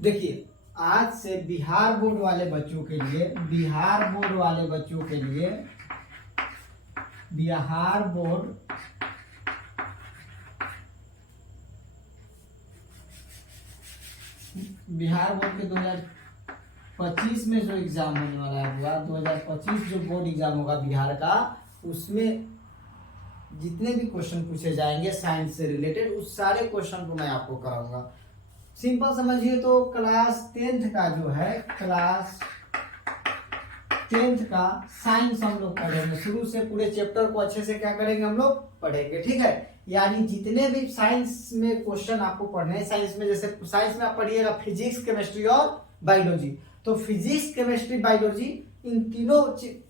देखिए आज से बिहार बोर्ड वाले बच्चों के लिए, बिहार बोर्ड वाले बच्चों के लिए, बिहार बोर्ड के 2025 में जो एग्जाम होने वाला है हुआ 2025 जो बोर्ड एग्जाम होगा बिहार का, उसमें जितने भी क्वेश्चन पूछे जाएंगे साइंस से रिलेटेड उस सारे क्वेश्चन को मैं आपको कराऊंगा। सिंपल समझिए तो क्लास 10th का जो है, क्लास 10th का साइंस हम लोग पढ़ेंगे, शुरू से पूरे चैप्टर को अच्छे से क्या करेंगे हम लोग पढ़ेंगे, ठीक है। यानी जितने भी साइंस में क्वेश्चन आपको पढ़ने हैं, साइंस में जैसे साइंस में आप पढ़िएगा फिजिक्स, केमिस्ट्री और बायोलॉजी, तो फिजिक्स, केमिस्ट्री, बायोलॉजी इन तीनों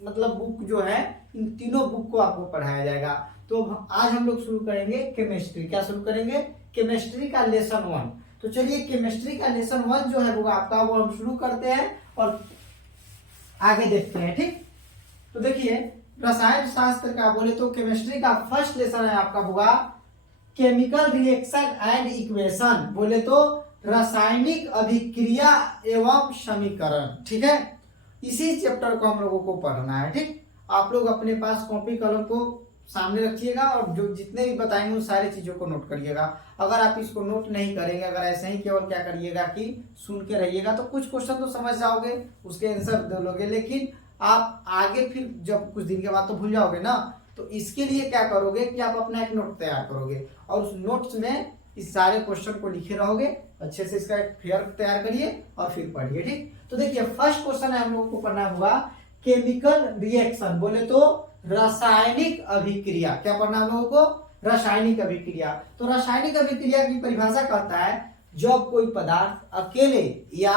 मतलब बुक जो है, इन तीनों बुक को आपको पढ़ाया जाएगा। तो आज हम लोग शुरू करेंगे केमिस्ट्री। क्या शुरू करेंगे? केमिस्ट्री का लेसन 1। तो चलिए केमिस्ट्री का लेसन 1 जो है वो आपका, वो हम शुरू करते हैं और आगे देखते हैं, ठीक। तो देखिए रसायन शास्त्र का बोले तो केमिस्ट्री का फर्स्ट लेसन है आपका होगा केमिकल रिएक्शन एंड इक्वेशन, बोले तो रासायनिक अभिक्रिया एवं समीकरण, ठीक है। इसी चैप्टर को हम लोगों को पढ़ना है, ठीक। आप लोग अपने पास कॉपी कलम को सामने रखिएगा और जो जितने भी बताएंगे उन सारी चीजों को नोट करिएगा। अगर आप इसको नोट नहीं करेंगे, अगर ऐसे ही केवल क्या करिएगा कि सुन के रहिएगा, तो कुछ क्वेश्चन तो समझ जाओगे, उसके आंसर दे लोगे, लेकिन आप आगे फिर जब कुछ दिन के बाद तो भूल जाओगे ना। तो इसके लिए क्या करोगे कि आप अपना एक नोट तैयार करोगे और उस नोट्स में इस सारे क्वेश्चन को लिखे रहोगे, अच्छे से इसका एक फेयर तैयार करिए और फिर पढ़िए, ठीक। तो देखिए फर्स्ट क्वेश्चन है हम लोगों को पढ़ना होगा केमिकल रिएक्शन, बोले तो रासायनिक अभिक्रिया। क्या पढ़ना हम लोगों को? रासायनिक अभिक्रिया। तो रासायनिक अभिक्रिया की परिभाषा कहता है जब कोई पदार्थ अकेले या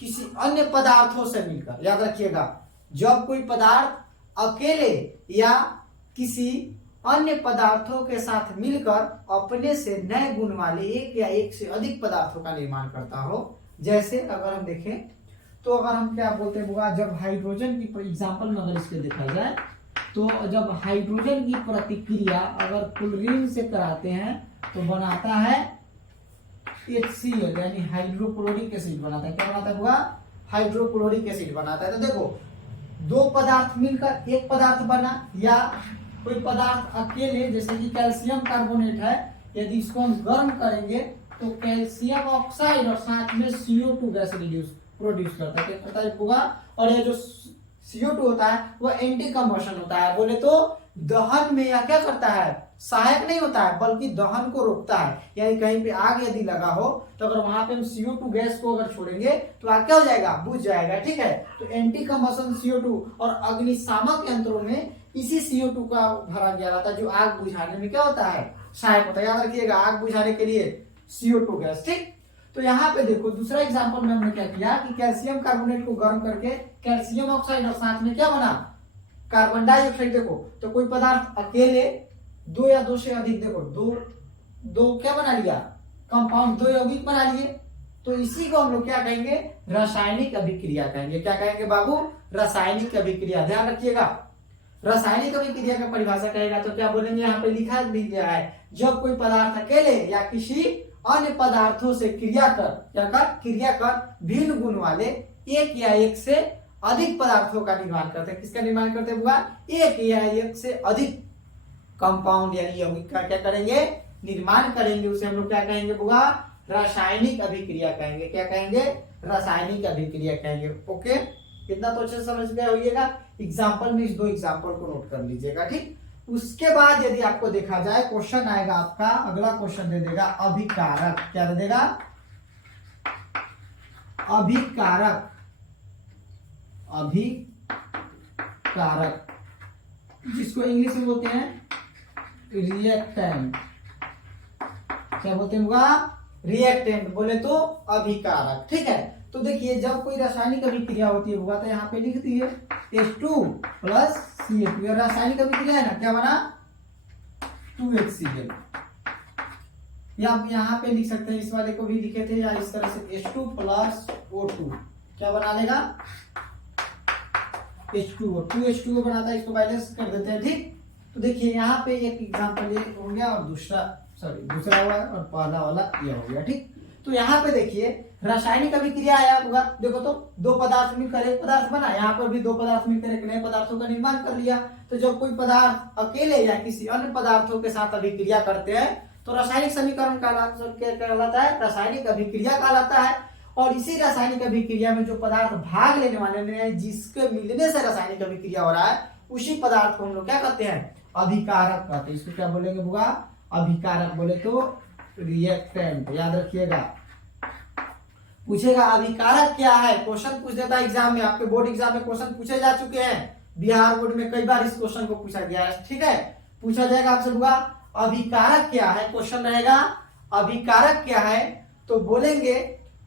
किसी अन्य पदार्थों से मिलकर, याद रखिएगा, जब कोई पदार्थ अकेले या किसी अन्य पदार्थों के साथ मिलकर अपने से नए गुण वाले एक या एक से अधिक पदार्थों का निर्माण करता हो। जैसे अगर हम देखें तो अगर हम क्या बोलते हैं, जब हाइड्रोजन की एग्जांपल में अगर इसके देखा जाए तो जब हाइड्रोजन की प्रतिक्रिया अगर क्लोरीन से कराते हैं तो बनाता है HCl, यानी हाइड्रोक्लोरिक एसिड बनाता है। क्या बनाता है? हाइड्रोक्लोरिक एसिड बनाता है। तो देखो दो पदार्थ मिलकर एक पदार्थ बना, या कोई पदार्थ अकेले, जैसे कि कैल्शियम कार्बोनेट है, यदि इसको हम गर्म करेंगे तो कैल्शियम ऑक्साइड और साथ में CO2 गैस प्रोड्यूस करता है। और ये जो CO2 होता है वो एंटी कंबशन होता है, बोले तो दहन में या क्या करता है, सहायक नहीं होता है बल्कि दहन को रोकता है। यानी कहीं पे आग यदि लगा हो तो अगर वहां पे हम CO2 गैस को अगर छोड़ेंगे तो आग क्या हो जाएगा? बुझ जाएगा, ठीक है। तो एंटी कंबशन CO2 और अग्निशामक यंत्रों में इसी CO2 का भरा गया रहता है जो आग बुझाने में क्या होता है, सहायक होता है। याद रखिएगा आग बुझाने के लिए CO2 गैस, ठीक। तो यहाँ पे देखो दूसरा एग्जांपल में हमने क्या किया कि कैल्शियम कार्बोनेट को गर्म करके कैल्शियम ऑक्साइड और साथ में क्या बना, कार्बन डाइऑक्साइड। देखो तो कोई पदार्थ अकेले दो या दो से अधिक, देखो दो क्या बना लिया, कंपाउंड, दो यौगिक बना लिए। तो इसी को हम लोग क्या कहेंगे? रासायनिक अभिक्रिया कहेंगे। क्या कहेंगे बाबू? रासायनिक अभिक्रिया। ध्यान रखिएगा रासायनिक अभिक्रिया का परिभाषा कहेगा तो क्या बोलेंगे, यहाँ पे लिखा भी गया है जब कोई पदार्थ अकेले या किसी अन्य पदार्थों से क्रिया कर भिन्न गुण वाले एक या एक से अधिक पदार्थों का निर्माण करते हैं। किसका निर्माण करते हैं? एक या एक से अधिक कंपाउंड यानी यौगिक का क्या करेंगे? निर्माण करेंगे। उसे हम लोग क्या कहेंगे? रासायनिक अभिक्रिया कहेंगे। क्या कहेंगे? रासायनिक अभिक्रिया कहेंगे। ओके, इतना तो अच्छे से समझ गए होइएगा। एग्जाम्पल में इस दो एग्जाम्पल को नोट कर लीजिएगा, ठीक। उसके बाद यदि आपको देखा जाए क्वेश्चन आएगा आपका, अगला क्वेश्चन दे देगा अभिकारक। क्या दे देगा? अभिकारक। अभिकारक जिसको इंग्लिश में बोलते हैं रिएक्टेंट। क्या बोलते हैं? रिएक्टेंट, बोले तो अभिकारक, ठीक है। तो देखिए जब कोई रासायनिक अभिक्रिया होती है तो यहाँ पे लिख दिए H2 प्लस CH2, रासायनिक अभिक्रिया है ना, क्या बना? 2HCl। या आप यहाँ पे लिख सकते हैं, इस वाले को भी लिखे थे या इस तरह से H2 प्लस O2 क्या बना लेगा? H2O, 2H2O बनाता है, इसको बैलेंस कर देते हैं, ठीक। तो देखिए यहाँ पे एक एग्जांपल ये हो गया और दूसरा हुआ और पहला वाला ये हो गया, ठीक। तो यहाँ पे देखिए रासायनिक अभिक्रिया आया होगा, देखो तो दो पदार्थ मिलकर एक पदार्थ बना, यहाँ पर भी दो पदार्थ मिलकर एक नए पदार्थों का निर्माण कर लिया। तो जब कोई पदार्थ अकेले या किसी अन्य पदार्थों के साथ अभिक्रिया करते हैं तो रासायनिक समीकरण कहलाता है, रासायनिक अभिक्रिया कहलाता है। और इसी रासायनिक अभिक्रिया में जो पदार्थ भाग लेने वाले हैं, जिसके मिलने से रासायनिक अभिक्रिया हो रहा है, उसी पदार्थ को हम लोग क्या कहते हैं, अभिकारक कहते हैं। इसको क्या बोलेंगे बुआ, अभिकारक। बोले तो रिएक्टेंट, याद रखिएगा। पूछेगा अभिकारक क्या है, क्वेश्चन पूछ देता है एग्जाम में, आपके बोर्ड एग्जाम में क्वेश्चन पूछे जा चुके हैं, बिहार बोर्ड में कई बार इस क्वेश्चन को पूछा गया है, ठीक है। पूछा जाएगा आपसे बुआ अभिकारक क्या है, क्वेश्चन रहेगा अभिकारक क्या है, तो बोलेंगे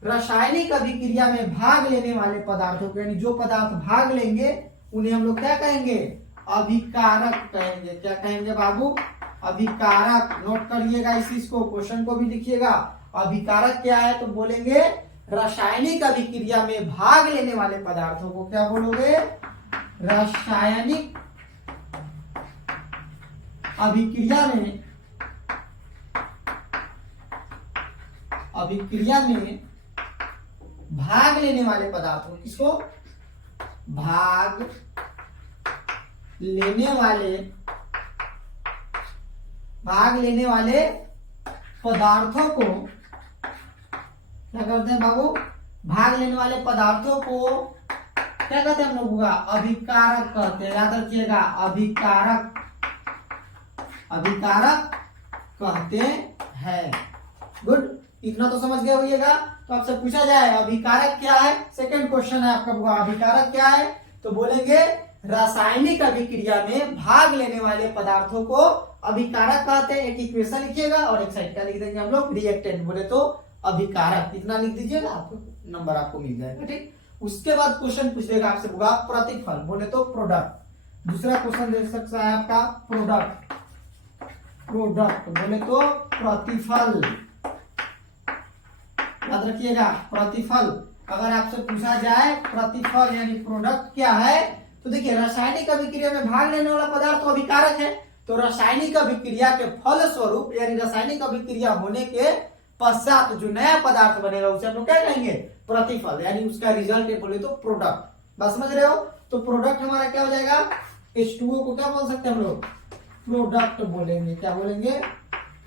रासायनिक अभिक्रिया में भाग लेने वाले पदार्थों को, यानी जो पदार्थ भाग लेंगे उन्हें हम लोग क्या कहेंगे, अभिकारक कहेंगे। क्या कहेंगे बाबू, अभिकारक। नोट करिएगा इस चीज को, क्वेश्चन को भी लिखिएगा। अभिकारक क्या है, तो बोलेंगे रासायनिक अभिक्रिया में भाग लेने वाले पदार्थों को क्या बोलोगे, रासायनिक अभिक्रिया में भाग लेने वाले पदार्थों, किसको, भाग लेने वाले पदार्थों को क्या करते हैं बाबू, भाग लेने वाले पदार्थों को क्या कहते हैं हम लोग, अभिकारक कहते हैं। याद रखिएगा, अभिकारक कहते हैं। गुड, इतना तो समझ गए होइएगा। तो आपसे पूछा जाए अभिकारक क्या है, सेकंड क्वेश्चन है आपका बुआ, अभिकारक क्या है, तो बोलेंगे रासायनिक अभिक्रिया में भाग लेने वाले पदार्थों को अभिकारक कहते हैं। एक इक्वेशन लिखिएगा और एक साइड का लिख देंगे हम लोग रिएक्टेंट, बोले तो अभिकारक। इतना लिख दीजिएगा, आपको नंबर आपको मिल जाएगा, ठीक। उसके बाद क्वेश्चन पूछेगा आपसे बुआ प्रतिफल, बोले तो प्रोडक्ट। दूसरा क्वेश्चन दे सकता है आपका प्रोडक्ट, बोले तो प्रतिफल। याद रखिएगा प्रतिफल, अगर आपसे पूछा जाए प्रतिफल यानी प्रोडक्ट क्या है, तो देखिए रासायनिक अभिक्रिया में भाग लेने वाला पदार्थ तो अभिकारक है, तो रासायनिक अभिक्रिया के फल स्वरूप यानी रासायनिक अभिक्रिया होने के पश्चात जो नया पदार्थ बनेगा उसे हम लोग क्या कहेंगे, प्रतिफल, यानी उसका रिजल्ट बोले तो प्रोडक्ट। बात समझ रहे हो, तो प्रोडक्ट हमारा क्या हो जाएगा, H2O को क्या बोल सकते हैं हम लोग, प्रोडक्ट बोलेंगे। क्या बोलेंगे,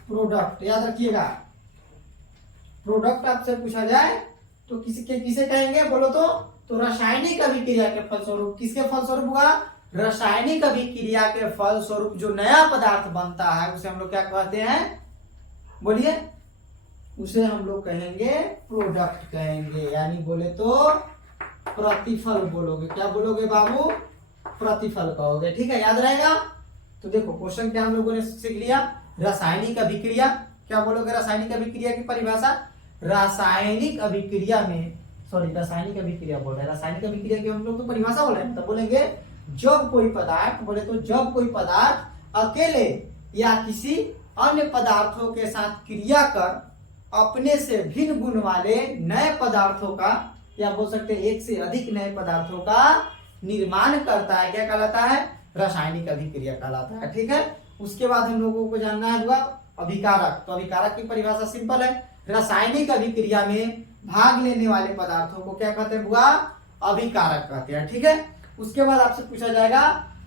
प्रोडक्ट। याद रखिएगा, प्रोडक्ट आपसे पूछा जाए तो किसे कहेंगे, बोलो तो रासायनिक अभिक्रिया के फलस्वरूप। किसके फलस्वरूप हुआ, रासायनिक अभिक्रिया के फलस्वरूप जो नया पदार्थ बनता है उसे हम लोग क्या कहते हैं, बोलिए, उसे हम लोग कहेंगे प्रोडक्ट कहेंगे, यानी बोले तो प्रतिफल बोलोगे। क्या बोलोगे बाबू, प्रतिफल कहोगे, ठीक है, याद रहेगा। तो देखो क्वेश्चन क्या हम लोगों ने सीख लिया, रासायनिक अभिक्रिया। क्या बोलोगे, रासायनिक अभिक्रिया की परिभाषा, रासायनिक अभिक्रिया की हम लोग तो परिभाषा बोले, तब बोलेंगे जब कोई पदार्थ, बोले तो जब कोई पदार्थ अकेले या किसी अन्य पदार्थों के साथ क्रिया कर अपने से भिन्न गुण वाले नए पदार्थों का, या बोल सकते हैं एक से अधिक नए पदार्थों का निर्माण करता है, क्या कहलाता है, रासायनिक अभिक्रिया कहलाता है, ठीक है। उसके बाद हम लोगों को जानना है हुआ अभिकारक। तो अभिकारक की परिभाषा सिंपल है, रासायनिक अभिक्रिया में भाग लेने वाले पदार्थों को क्या कहते हैं बुआ, अभिकारक कहते हैं, ठीक है। उसके बाद आपसे पूछा जाएगा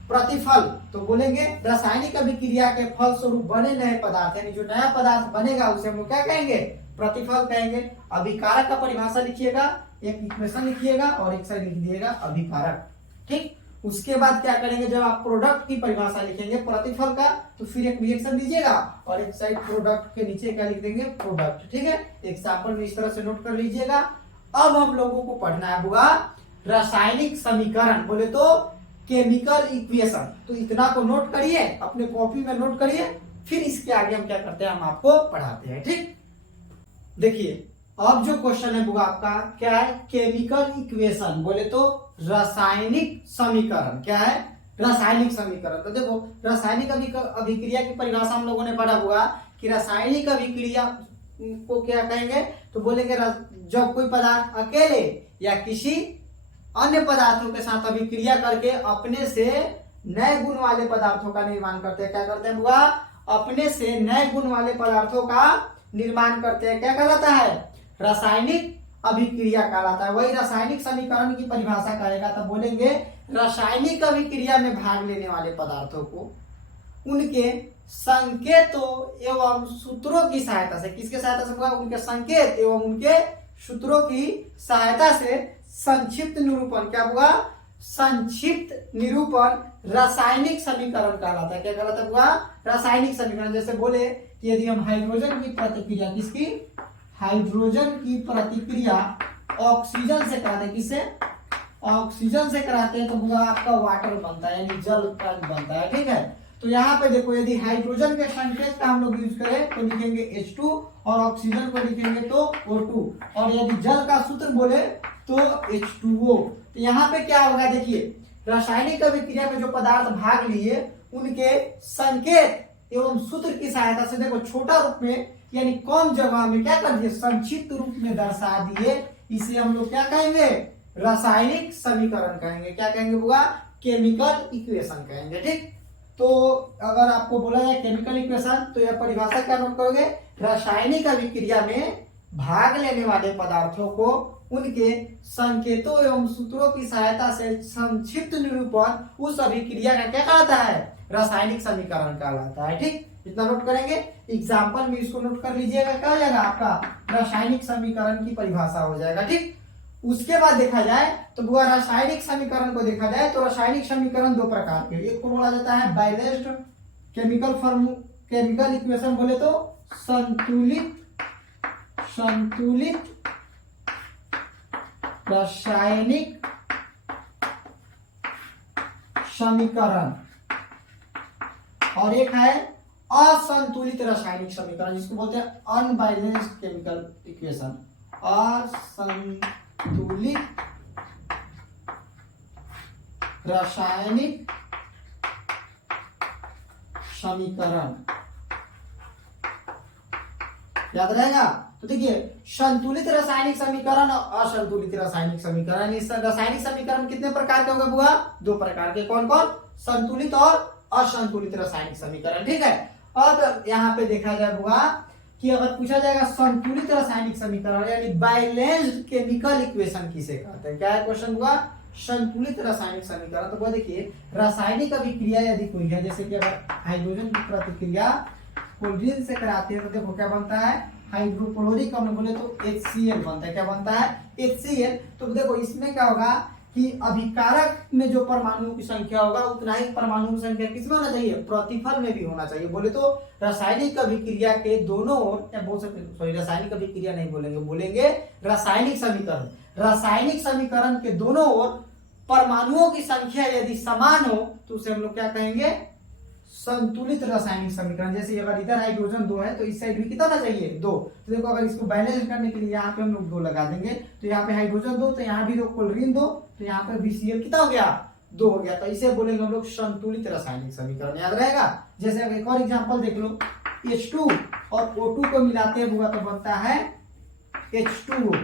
प्रतिफल, तो बोलेंगे रासायनिक अभिक्रिया के फल स्वरूप बने नए पदार्थ, यानी जो नया पदार्थ बनेगा उसे हम लोग क्या कहेंगे, प्रतिफल कहेंगे। अभिकारक का परिभाषा लिखिएगा, एक इक्वेशन लिखिएगा और एक साइड लिख दिएगा अभिकारक, ठीक। उसके बाद क्या करेंगे, जब आप प्रोडक्ट की परिभाषा लिखेंगे प्रतिफल का, तो फिर एक रिएक्शन दीजिएगा और एक साइड प्रोडक्ट के नीचे क्या लिख देंगे, प्रोडक्ट, ठीक है। एग्जांपल में इस तरह से नोट कर लीजिएगा। अब हम लोगों को पढ़ना है बुआ रासायनिक समीकरण, बोले तो केमिकल इक्वेशन। तो इतना को नोट करिए, अपने कॉपी में नोट करिए, फिर इसके आगे हम क्या करते हैं, हम आपको पढ़ाते हैं, ठीक। देखिए अब जो क्वेश्चन है बुआ आपका क्या है, केमिकल इक्वेशन, बोले तो रासायनिक समीकरण। क्या है, रासायनिक समीकरण। तो देखो रासायनिक अभिक्रिया की परिभाषा हम लोगों ने पढ़ा हुआ कि रासायनिक अभिक्रिया को क्या कहेंगे, तो बोलेंगे जब कोई पदार्थ अकेले या किसी अन्य पदार्थों के साथ अभिक्रिया करके अपने से नए गुण वाले पदार्थों का निर्माण करते हैं। क्या करते हैं बुआ, अपने से नए गुण वाले पदार्थों का निर्माण करते हैं, क्या कहलाता है, रासायनिक अभिक्रिया कहलाता है। वही रासायनिक समीकरण की परिभाषा करेगा तब बोलेंगे रासायनिक अभिक्रिया में भाग लेने वाले पदार्थों को उनके संकेतों एवं सूत्रों की सहायता से, किसके सहायता से होगा? उनके संकेत एवं उनके सूत्रों की सहायता से संक्षिप्त निरूपण, क्या होगा? संक्षिप्त निरूपण रासायनिक समीकरण कहलाता है। क्या कहलाता है? रासायनिक समीकरण। जैसे बोले कि यदि हम हाइड्रोजन की प्रतिक्रिया, किसकी? हाइड्रोजन की प्रतिक्रिया ऑक्सीजन से कराते हैं, किससे? ऑक्सीजन से कराते हैं तो होगा आपका वाटर बनता है, यानी जल बनता है। ठीक है, तो यहाँ पे देखो यदि हाइड्रोजन के संकेत का हम लोग यूज करें तो लिखेंगे H2 और ऑक्सीजन को लिखेंगे तो O2, और यदि जल का सूत्र बोले तो H2O। तो यहाँ पे क्या होगा? देखिए रासायनिक अभिक्रिया में जो पदार्थ भाग लिए उनके संकेत एवं सूत्र की सहायता से देखो छोटा रूप में यानी कम जगह में क्या कर दिए? संक्षिप्त रूप में दर्शा दिए। इसे हम लोग क्या कहेंगे? रासायनिक समीकरण कहेंगे। क्या कहेंगे? होगा केमिकल इक्वेशन कहेंगे। ठीक, तो अगर आपको बोला जाए केमिकल इक्वेशन तो यह परिभाषा क्या नोट करोगे? रासायनिक अभिक्रिया में भाग लेने वाले पदार्थों को उनके संकेतों एवं सूत्रों की सहायता से संक्षिप्त निरूपण उस अभिक्रिया का क्या कहलाता है? रासायनिक समीकरण कहलाता है। ठीक, इतना नोट करेंगे। एग्जाम्पल में इसको नोट कर लीजिएगा, क्या हो जाएगा? आपका रासायनिक समीकरण की परिभाषा हो जाएगा। ठीक, उसके बाद देखा जाए तो बुआ रासायनिक समीकरण को देखा जाए तो रासायनिक समीकरण दो प्रकार के, एक को बोला जाता है बैलेंस्ड केमिकल इक्वेशन, बोले तो संतुलित रासायनिक समीकरण, और एक है असंतुलित रासायनिक समीकरण जिसको बोलते हैं अनबैलेंस्ड केमिकल इक्वेशन। असंतुलित रासायनिक समीकरण, याद रहेगा? तो देखिए संतुलित रासायनिक समीकरण और असंतुलित रासायनिक समीकरण, इस रासायनिक समीकरण कितने प्रकार के होंगे बुआ? दो प्रकार के। कौन कौन? संतुलित और असंतुलित रासायनिक समीकरण। ठीक है, अब यहाँ पे देखा जाए बुआ कि अगर पूछा जाएगा संतुलित रासायनिक समीकरण यानी बैलेंस्ड केमिकल इक्वेशन किसे कहते हैं? क्या है क्वेश्चन हुआ? संतुलित रासायनिक समीकरण। तो वो देखिए रासायनिक अभिक्रिया यदि कोई है, जैसे कि अगर हाइड्रोजन की प्रतिक्रिया क्लोरीन से कराते हैं तो देखो क्या बनता है? हाइड्रोक्लोरिक अम्ल, बोले तो HCl बनता है। क्या बनता है? HCl। तो देखो इसमें क्या होगा कि अभिकारक में जो परमाणुओं की संख्या होगा उतना ही परमाणुओं की संख्या किसमें होना चाहिए? प्रतिफल में भी होना चाहिए। बोले तो रासायनिक अभिक्रिया के दोनों ओर, क्या बोल सकते? सॉरी, रासायनिक अभिक्रिया नहीं बोलेंगे, बोलेंगे रासायनिक समीकरण। रासायनिक समीकरण के दोनों ओर परमाणुओं की संख्या यदि समान हो तो उसे हम लोग क्या कहेंगे? संतुलित रासायनिक समीकरण। जैसे अगर इधर हाइड्रोजन 2 है तो इस साइड भी कितना होना चाहिए? 2। तो देखो अगर इसको बैलेंस करने के लिए यहाँ पे हम लोग 2 लगा देंगे तो यहाँ पे हाइड्रोजन 2 तो यहाँ भी 2, क्लोरीन 2 तो यहाँ पे BCl कितना हो गया? 2 हो गया। तो इसे बोलेंगे हम लोग संतुलित रासायनिक समीकरण। याद रहेगा? जैसे अब एक और एग्जाम्पल देख लो, H2 और O2 को मिलाते हुआ तो बनता है H2O।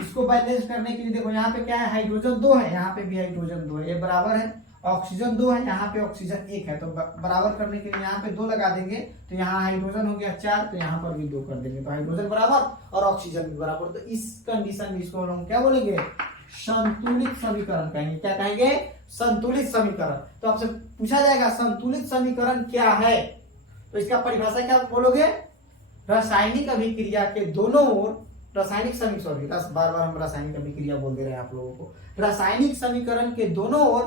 इसको बैलेंस करने के लिए देखो यहाँ पे क्या है? हाइड्रोजन 2 है, यहाँ पे भी हाइड्रोजन 2 है, ये बराबर है। ऑक्सीजन 2 है, यहाँ पे ऑक्सीजन 1 है, तो बराबर करने के लिए यहाँ पे 2 लगा देंगे तो यहाँ हाइड्रोजन हो गया 4, तो यहाँ पर भी 2 कर देंगे तो हाइड्रोजन बराबर और ऑक्सीजन भी बराबर। तो इस कंडीशन में इसको हम क्या बोलेंगे? संतुलित समीकरण कहेंगे। क्या कहेंगे? संतुलित समीकरण। तो आपसे पूछा जाएगा संतुलित समीकरण क्या है, तो इसका परिभाषा क्या बोलोगे? रासायनिक अभिक्रिया के दोनों ओर रासायनिक समीकरण, बार बार हम रासायनिक अभिक्रिया बोल दे रहे हैं आप लोगों को। रासायनिक समीकरण के दोनों ओर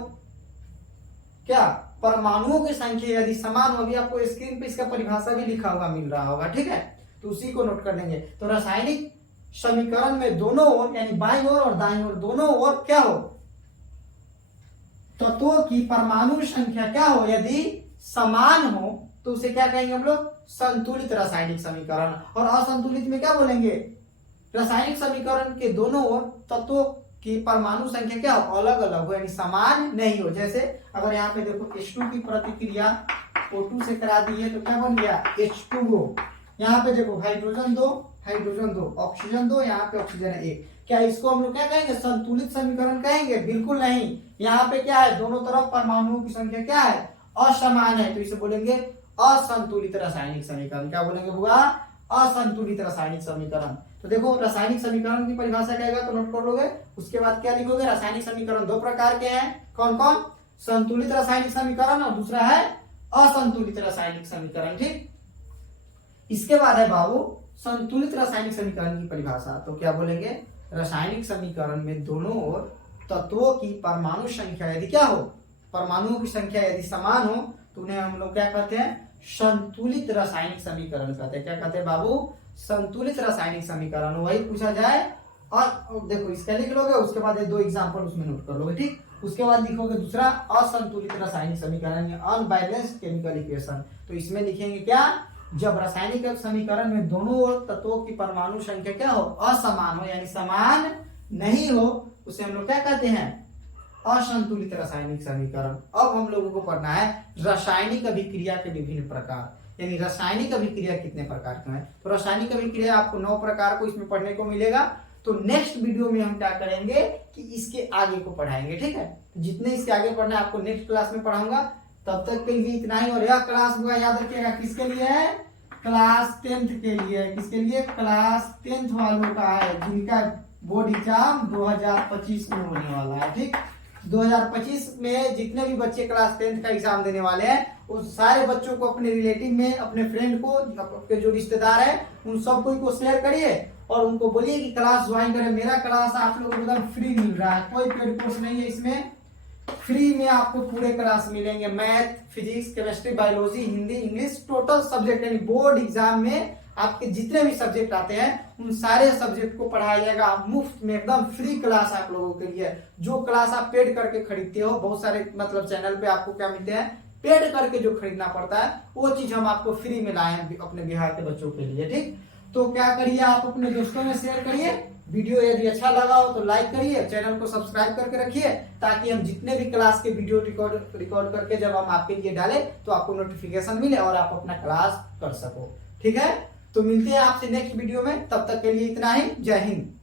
क्या? परमाणुओं की संख्या यदि समान हो, अभी आपको स्क्रीन पे इसका परिभाषा भी लिखा होगा, मिल रहा होगा। ठीक है, तो उसी को नोट कर लेंगे। तो रासायनिक समीकरण में दोनों ओर यानी बाईं ओर और दाईं ओर दोनों ओर क्या हो? तत्वों की परमाणु संख्या क्या हो? यदि समान हो तो उसे क्या कहेंगे हम लोग? संतुलित रासायनिक समीकरण। और असंतुलित में क्या बोलेंगे? रासायनिक समीकरण के दोनों ओर तत्वों की परमाणु संख्या क्या हो? अलग अलग हो, यानी समान नहीं हो। जैसे अगर यहाँ पे देखो H2 की प्रतिक्रिया O2 से करा दी है तो क्या बन गया? H2O। यहाँ पे देखो हाइड्रोजन 2, ऑक्सीजन 2, यहाँ पे ऑक्सीजन 1। क्या इसको हम लोग क्या कहेंगे? संतुलित समीकरण कहेंगे? बिल्कुल नहीं। यहाँ पे क्या है? दोनों तरफ परमाणुओं की संख्या क्या है? असमान है, तो इसे बोलेंगे असंतुलित रासायनिक समीकरण। क्या बोलेंगे बुआ? असंतुलित रासायनिक समीकरण। तो देखो रासायनिक समीकरण की परिभाषा क्या है तो नोट कर लोगे। उसके बाद क्या लिखोगे, रासायनिक समीकरण दो प्रकार के हैं, कौन कौन, संतुलित रासायनिक समीकरण और दूसरा है असंतुलित रासायनिक समीकरण। ठीक, इसके बाद है बाबू संतुलित रासायनिक समीकरण की परिभाषा। तो क्या बोलेंगे, रासायनिक समीकरण में दोनों ओर तत्वों की परमाणु संख्या यदि क्या हो, परमाणुओं की संख्या यदि समान हो तो उन्हें हम लोग क्या कहते हैं, संतुलित रासायनिक समीकरण कहते हैं। क्या कहते हैं बाबू, संतुलित रासायनिक समीकरण। वही पूछा जाए और देखो इसका लिख लोगे, उसके बाद ये दो एग्जांपल उसमें नोट कर लोगे। ठीक, उसके बाद लिखोगे दूसरा असंतुलित रासायनिक समीकरण या अनबैलेंस्ड केमिकल इक्वेशन। तो इसमें लिखेंगे क्या, जब रासायनिक समीकरण में दोनों ओर तत्वों की परमाणु संख्या क्या हो, असमान हो, यानी समान नहीं हो, उसे हम लोग क्या कहते हैं, असंतुलित रासायनिक समीकरण। अब हम लोगों को पढ़ना है रासायनिक अभिक्रिया के विभिन्न प्रकार, यानी रासायनिक अभिक्रिया कितने प्रकार के हैं। तो रासायनिक अभिक्रिया आपको 9 प्रकार को इसमें पढ़ने को मिलेगा। तो नेक्स्ट वीडियो में हम क्या करेंगे कि इसके आगे को पढ़ाएंगे। ठीक है, जितने इसके आगे पढ़ना है आपको नेक्स्ट क्लास में पढ़ाऊंगा। तब तक के लिए इतना ही। और यह क्लास हुआ याद रखिएगा किसके लिए है, क्लास 10th के लिए। किसके लिए, क्लास 10th वालों का है, जिनका बोर्ड एग्जाम 2025 में होने वाला है। ठीक, 2025 में जितने भी बच्चे क्लास 10th का एग्जाम देने वाले हैं उस सारे बच्चों को अपने रिलेटिव में, अपने फ्रेंड को, आपके जो रिश्तेदार है उन सब को शेयर करिए और उनको बोलिए कि क्लास ज्वाइन करें। मेरा क्लास आप लोगों को एकदम फ्री मिल रहा है, कोई पेड कोर्स नहीं है इसमें, फ्री में आपको पूरे क्लास मिलेंगे। Math, physics, chemistry, biology, Hindi, English, total subject, यानी बोर्ड एग्जाम में आपके जितने भी सब्जेक्ट आते हैं उन सारे सब्जेक्ट को पढ़ाया जाएगा मुफ्त में, एकदम फ्री क्लास आप लोगों के लिए। जो क्लास आप पेड करके खरीदते हो, बहुत सारे मतलब चैनल पे आपको क्या मिलते हैं, पेड करके जो खरीदना पड़ता है वो चीज हम आपको फ्री में लाए हैं अपने बिहार के बच्चों के लिए। ठीक, तो क्या करिए, आप अपने दोस्तों में शेयर करिए। वीडियो यदि अच्छा लगा हो तो लाइक करिए, चैनल को सब्सक्राइब करके रखिए, ताकि हम जितने भी क्लास के वीडियो रिकॉर्ड करके जब हम आपके लिए डालें तो आपको नोटिफिकेशन मिले और आप अपना क्लास कर सको। ठीक है, तो मिलते हैं आपसे नेक्स्ट वीडियो में, तब तक के लिए इतना ही। जय हिंद।